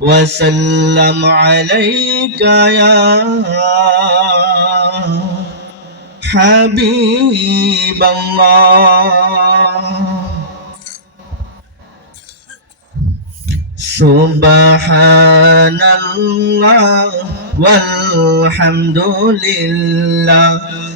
وسلم عليك يا حبيب الله سبحان الله والحمد لله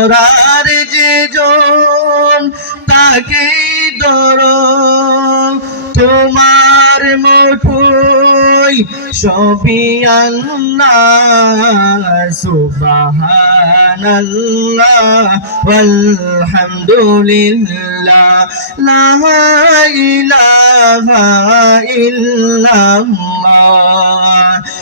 ধরার যে জন তাকে ধর তোমার মুঠোই সবই আল্লাহ সুবহানাল্লাহ walhamdulillah লা ইলাহা ইল্লাল্লাহ।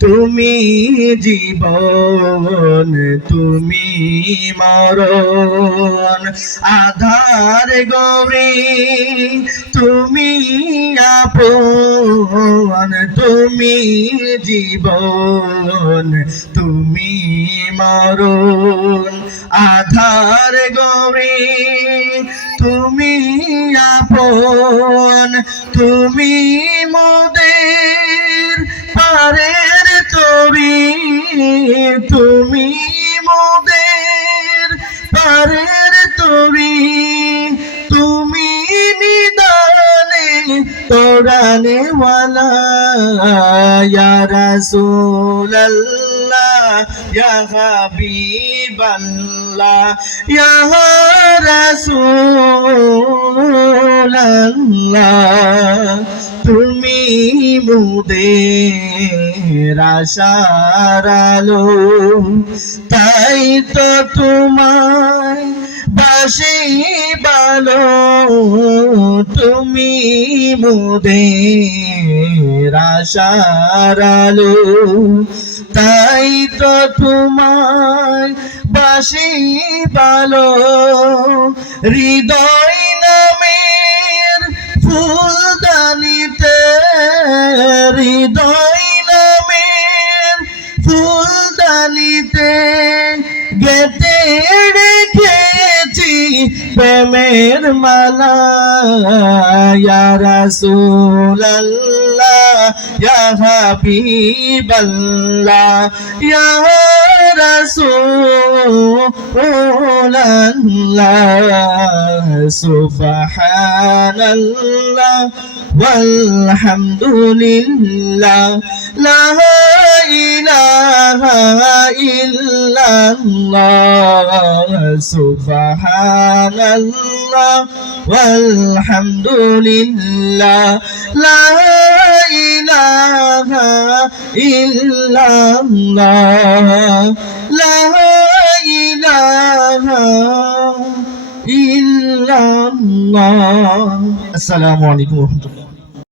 তুমি জীবন, তুমি মরণ। আধার গৌরী, তুমি আপন, তুমি জীবন, তুমি মরণ। আধার গৌরী, তুমি আপন, তুমি তুমি মোদের পারের তরি তুমি নিদানে তোরানে ওয়ালা ইয়া রাসূলাল্লাহ ইয়া হাবিবাল্লাহ ইয়া তুমি মুদের আশার তাই তো তোমায় বাসি ভালো তুমি মুদের আশার তাই তো তোমায় বাসি ভালো হৃদয় প্রেমের মালা ইয়া রাসূলাল্লাহ ইয়া হাবিবাল্লাহ ইয়া রাসূলাল্লাহ সুবহানাল্লাহ walhamdulillah la ilaha illallah subhanallah walhamdulillah la ilaha illallah la ilaha illallah assalamu alaikum warahmatullahi